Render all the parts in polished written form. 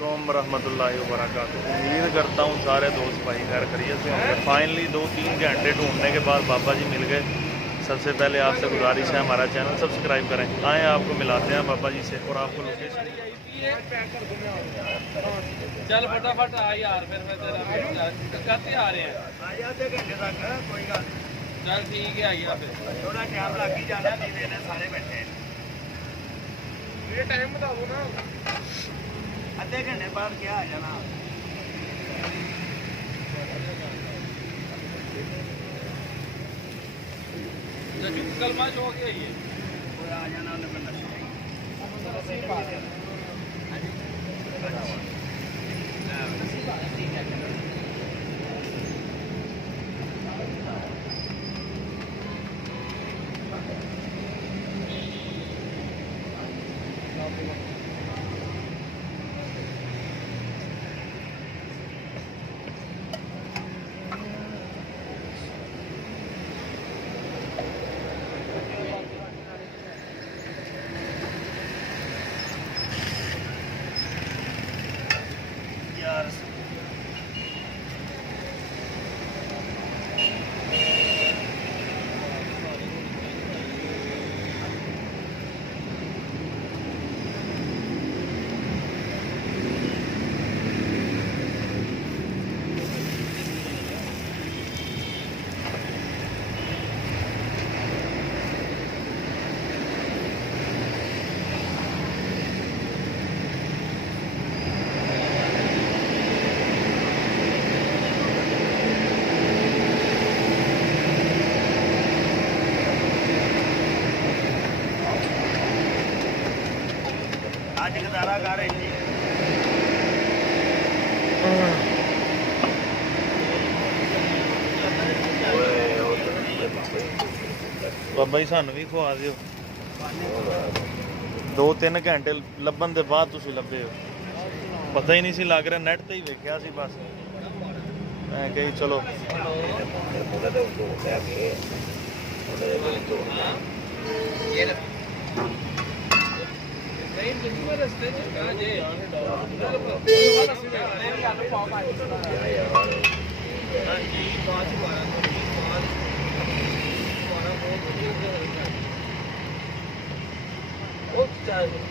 वालेकुम रहमतुल्लाहि व बरकातुहू। उम्मीद करता हूँ सारे दोस्त भाई खैर खैरियत से होंगे। फाइनली 2-3 घंटे ढूंढने के बाद बाबा जी मिल गए। सबसे पहले आपसे गुजारिश है हमारा चैनल सब्सक्राइब करें। आए आपको मिलाते हैं बाबा जी से और आपको लोकेशन चल फटाफट आ यार फिर मैं तेरा करते आ रहे हैं आधे घंटे तक कोई गल चल ठीक है आइए फिर थोड़ा टाइम लग ही जाना नहीं देने सारे बैठे ये टाइम बता दो ना आधे घंटे बाद क्या आ जाना कलमा जो हो गया ये कोई आ जाना उन्हें मैं यार आज गदारा गा रही थी बाबा जी सानू भी खवा दियो 2-3 घंटे ਲੱਭਣ ਦੇ ਬਾਅਦ ਤੁਸੀਂ ਲੱਭੇ ਹੋ ਪਤਾ ਹੀ ਨਹੀਂ ਸੀ ਲੱਗ ਰਿਹਾ ਨੈਟ ਤੇ ਹੀ ਵੇਖਿਆ ਸੀ ਬਸ ਮੈਂ ਕਹੀ ਚਲੋ नहीं मुझे रास्ते में कहां जे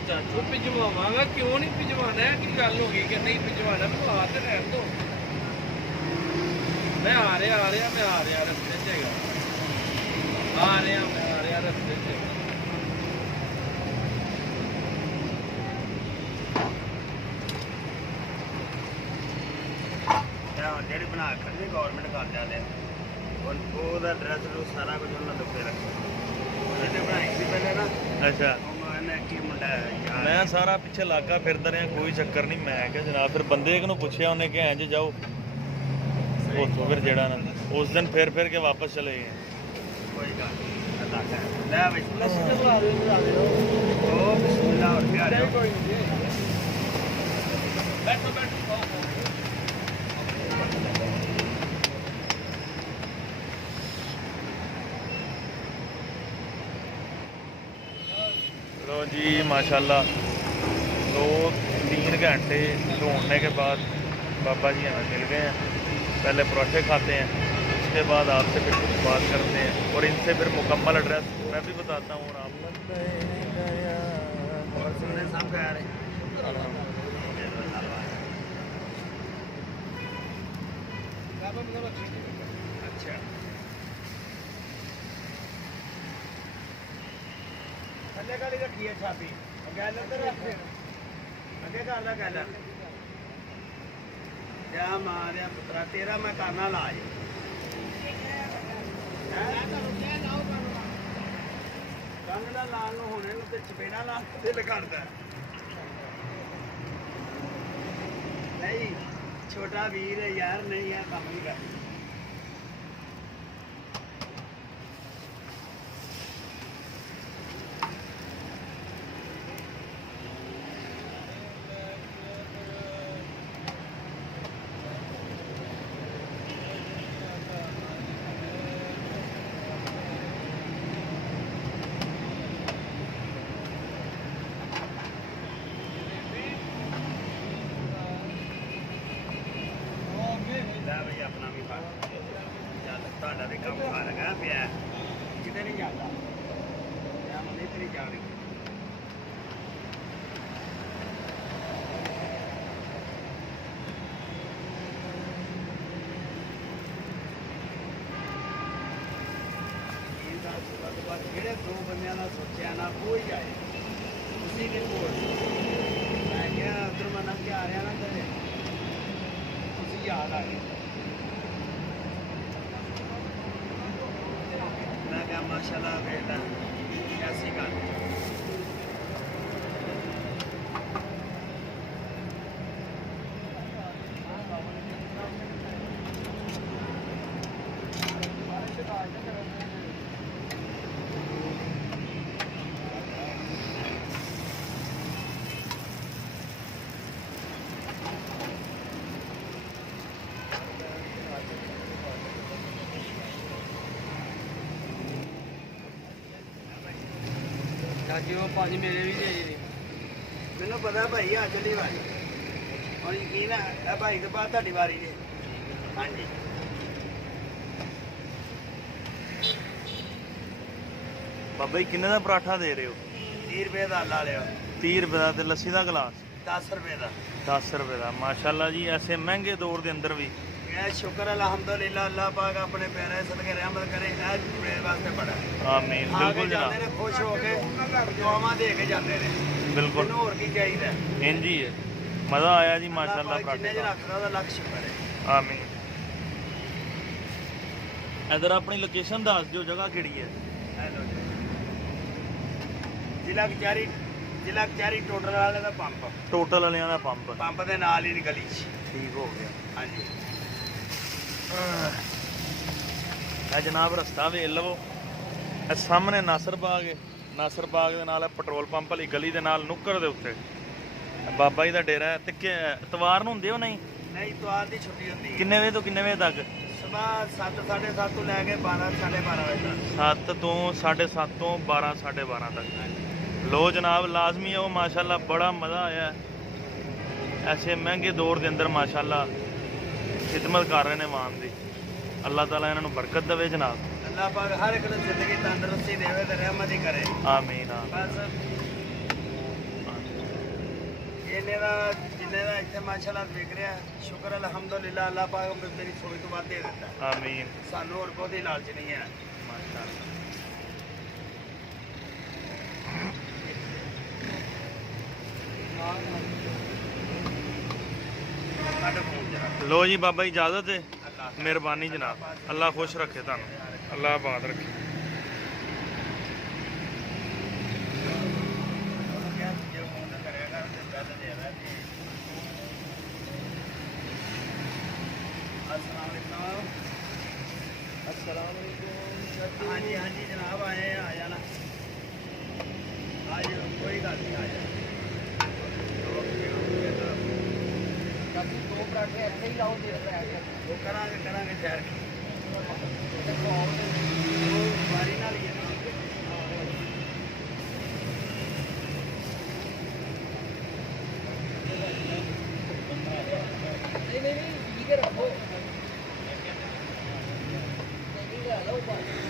चाचू भिजवावांगा क्यों नहीं भिजवाना है कि गल हो गई कि नहीं भिजवाना मैं आ तो रहन दो मैं आ रहा रस्ते से आ रहा रस्ते से ਜਿਹੜੀ ਬਣਾ ਕੇ ਦੇ ਗਵਰਨਮੈਂਟ ਕਰ ਜਾਂਦੇ ਉਹਦਾ ਐਡਰੈਸ ਨੂੰ ਸਾਰਾ ਕੁਝ ਉਹਨਾਂ ਦੇ ਉੱਤੇ ਰੱਖਿਆ ਉਹਨੇ ਬਣਾਈ ਸੀ ਪਹਿਲੇ ਨਾ ਅੱਛਾ ਉਹਨੇ ਕੀ ਮੁੰਡਾ ਯਾਰ ਮੈਂ ਸਾਰਾ ਪਿੱਛੇ ਲਾਗਾ ਫਿਰਦਾ ਰਿਹਾ ਕੋਈ ਚੱਕਰ ਨਹੀਂ ਮੈਂ ਕਿਹਾ ਜਨਾਬ ਫਿਰ ਬੰਦੇ ਇੱਕ ਨੂੰ ਪੁੱਛਿਆ ਉਹਨੇ ਕਿ ਇੰਜ ਜਾਓ ਉੱਥੋਂ ਫਿਰ ਜਿਹੜਾ ਨਾ ਉਸ ਦਿਨ ਫਿਰ ਕੇ ਵਾਪਸ ਚਲੇ ਗਏ ਕੋਈ ਗੱਲ ਨਹੀਂ ਅੱਲਾਹ ਖੈਰ ਲੈ ਬਈ ਉਹ ਬਿਸਮਿਲ੍ਲਾ ਹੋਰ ਪਿਆਰੇ बैठो लो जी माशाल्लाह 2-3 घंटे ढूंढने के बाद बाबा जी हमें मिल गए हैं। पहले पराठे खाते हैं उसके बाद आपसे फिर कुछ बात करते हैं और इनसे फिर मुकम्मल एड्रेस मैं भी बताता हूँ और आप सब कह रहे अच्छा थल्ले गाली रखी है छापी गैल उधर रख फिर अगे कर गैल क्या मारे पुत्रा तेरा मैं करना लाज कंगड़ा लाल होने चपेड़ा ला दिल करता नहीं छोटा वीर है यार नहीं है काम नहीं कर ਦੇ ਕੰਮ ਆ ਲਗਾ ਪਿਆ ਕਿਤੇ ਨਹੀਂ ਜਾਂਦਾ ਮੈਂ ਮਨੇ ਤੇਰੀ ਜਾਣ ਰਹੀ ਜਿਹੜੇ ਦੋ ਬੰਦਿਆਂ ਦਾ ਸੋਚਿਆ ਨਾ ਕੋਈ ਆਏ ਤੁਸੀਂ ਵੀ ਕੋਲ ਮੈਂ ਕਿਹਾ ਉਧਰ ਮੈਂ ਲੰਘ ਕੇ ਆ ਰਿਹਾ ਨਾ ਤੇਰੇ ਤੁਸੀਂ ਯਾਦ ਆ ਗਏ ਮੈਂ ਕਿਹਾ ਮਾਸ਼ਾਅੱਲਾ ਬੇਟਾ ਐਸੀ ਗੱਲ ਚਾਚੀ ਉਹ ਭਾਜੀ ਮੇਰੇ ਵੀ ਦੇ ਦੇ ਮੈਨੂੰ ਪਤਾ ਭਾਈ ਆ ਚੱਲੀ ਵਾਰੀ ਹੁਣ ਯਕੀਨ ਹੈ ਇਹ ਭਾਈ ਤੋਂ ਬਾਅਦ ਤੁਹਾਡੀ ਵਾਰੀ ਜੀ ਹਾਂਜੀ ਬਾਬਾ ਜੀ ਕਿੰਨੇ ਦਾ ਪਰਾਠਾ ਦੇ ਰਹੇ ਹੋ 30 ਰੁਪਏ ਦਾ ਲਾ ਲਿਓ 30 ਰੁਪਏ ਦਾ ਤੇ ਲੱਸੀ ਦਾ ਗਲਾਸ 10 ਰੁਪਏ ਦਾ 10 ਰੁਪਏ ਦਾ ਮਾਸ਼ਾਅੱਲਾ ਜੀ ਐਸੇ ਮਹਿੰਗੇ ਦੌਰ ਦੇ ਅੰਦਰ ਵੀ ਇਹ ਸ਼ੁਕਰ ਅਲਹਮਦੁਲਿਲਾ ਅੱਲਾਹ ਪਾਕ ਆਪਣੇ ਪੈਰਾਂ ਸਦਕੇ ਰਹਿਮਤ ਕਰੇ ਇਹ ਮੇਰੇ ਵਾਸਤੇ ਬੜਾ ਆਮੀਨ ਆ ਕੇ ਬਿਲਕੁਲ ਜਾਂਦੇ ਜਨਾਬ ਨੇ ਖੁਸ਼ ਹੋ ਕੇ ਦੁਆਵਾਂ ਦੇ ਕੇ ਜਾਂਦੇ ਨੇ ਬਿਲਕੁਲ ਮੈਨੂੰ ਹੋਰ ਕੀ ਚਾਹੀਦਾ ਇੰਜ ਹੀ ਹੈ ਮਜ਼ਾ ਆਇਆ ਜੀ ਮਾਸ਼ਾਅੱਲਾ ਅੱਲਾਹ ਪਾਕ ਜਿੰਨੇ ਪਰਾਠੇ ਚ ਦਾ ਰੱਖਦਾ ਉਹਦਾ ਲੱਖ ਸ਼ੁਕਰ ਹੈ ਆਮੀਨ ਇਧਰ ਆਪਣੀ ਲੋਕੇਸ਼ਨ ਦੱਸ ਦਿਓ ਜਗ੍ਹਾ ਕਿਹੜੀ ਹੈ ਹੈਲੋ ਜੀ ਜ਼ਿਲ੍ਹਾ ਕਚਹਿਰੀ ਟੋਟਲ ਵਾਲੇ ਦਾ ਪੰਪ ਟੋਟਲ ਵਾਲਿਆਂ ਦਾ ਪੰਪ ਪੰਪ ਦੇ ਨਾਲ ਹੀ ਗਲੀ 'ਚ ਠੀਕ ਹੋ ਗਿਆ ਹਾਂਜੀ ਇਹ ਜਨਾਬ ਰਸਤਾ ਵੇਖ ਲਵੋ ਇਹ ਸਾਹਮਣੇ ਨਾਸਰ ਬਾਗ ਹੈ ਨਾਸਰ ਬਾਗ ਦੇ ਨਾਲ ਇਹ ਪੈਟਰੋਲ ਪੰਪ ਵਾਲੀ ਗਲੀ ਦੇ ਨਾਲ ਨੁੱਕਰ ਦੇ ਉੱਤੇ ਇਹ ਬਾਬਾ ਜੀ ਦਾ ਡੇਰਾ ਹੈ ਤੇ ਇਤਵਾਰ ਨੂੰ ਹੁੰਦੇ ਹੋ ਨਹੀਂ ਨਹੀਂ ਇਤਵਾਰ ਦੀ ਛੁੱਟੀ ਹੁੰਦੀ ਹੈ ਕਿੰਨੇ ਵਜੇ ਤੋਂ ਕਿੰਨੇ ਵਜੇ ਤੱਕ ਸਵੇਰ 7 7:30 ਤੋਂ ਲੈ ਕੇ 12 12:30 ਵਜੇ ਤੱਕ 7 ਤੋਂ 7:30 ਤੋਂ 12 12:30 ਤੱਕ ਲੋ ਜਨਾਬ ਲਾਜ਼ਮੀ ਹੈ ਉਹ ਮਾਸ਼ਾਅੱਲਾ ਬੜਾ ਮਜ਼ਾ ਆਇਆ ਐਸੇ ਮਹਿੰਗੇ ਦੌਰ ਦੇ ਅੰਦਰ ਮਾਸ਼ਾਅੱਲਾ ਖਿਦਮਤ ਕਰ ਰਹੇ ਨੇ ਮਾਨ ਦੀ ਅੱਲਾਹ ਤਾਲਾ ਇਹਨਾਂ ਨੂੰ ਬਰਕਤ ਦੇਵੇ ਜਨਾਬ ਅੱਲਾਹ ਪਾਕ ਹਰ ਇੱਕ ਨੂੰ ਜ਼ਿੰਦਗੀ ਤੰਦਰੁਸਤੀ ਦੇਵੇ ਤੇ ਰਹਿਮਤ ਹੀ ਕਰੇ ਆਮੀਨ ਬਸ ਜਿੰਨੇ ਦਾ ਇੱਥੇ ਮਾਸ਼ਾਅੱਲਾ ਵਿਕ ਰਿਹਾ ਸ਼ੁਕਰ ਅਲਹਮਦੁਲਿਲਾ ਅੱਲਾਹ ਪਾਕ ਮੇਰੀ ਸੋਚ ਤੋਂ ਵੱਧ ਦੇ ਦਿੰਦਾ ਆਮੀਨ ਸਾਨੂੰ ਹੋਰ ਬਹੁਤੀ ਲਾਲਚ ਨਹੀਂ ਹੈ ਮਾਸ਼ਾਅੱਲਾ ਸਾਡੇ ਫੋਨ ਜਰਾ ਲੋ ਜੀ ਬਾਬਾ ਜੀ ਇਜਾਜ਼ਤ ਹੈ ਅੱਲਾਹ ਮਿਹਰਬਾਨੀ ਜਨਾਬ ਅੱਲਾਹ ਖੁਸ਼ ਰੱਖੇ ਤੁਹਾਨੂੰ ਅੱਲਾਹ ਆਬਾਦ ਰੱਖੇ ਜੇ ਫੋਨ ਕਰਿਆ ਕਰ ਤੇ ਪੈਸੇ ਦੇ ਰਿਹਾ ਤੇ अस्सलाम वालेकुम ਹਾਂਜੀ ਹਾਂਜੀ ਜਨਾਬ ਆਏ ਆ ਜਾਣਾ ਆ ਜਾਓ ਕੋਈ ਗੱਲ ਨਹੀਂ ਆ ਜਾਓ ਚਾਚੀ ਦੋ ਪਰਾਠੇ ਇੱਥੇ ਹੀ ਲਾਓ ਦੇ ਉਹ ਕਰਾਂਗੇ ਸ਼ਹਿਰ ਉਹ ਵਾਰੀ ਨਾਲ ਹੀ ਹੈ ਨਹੀਂ ਠੀਕ ਹੈ ਰੱਖੋ ਨਹੀਂ ਲੈ ਲਓ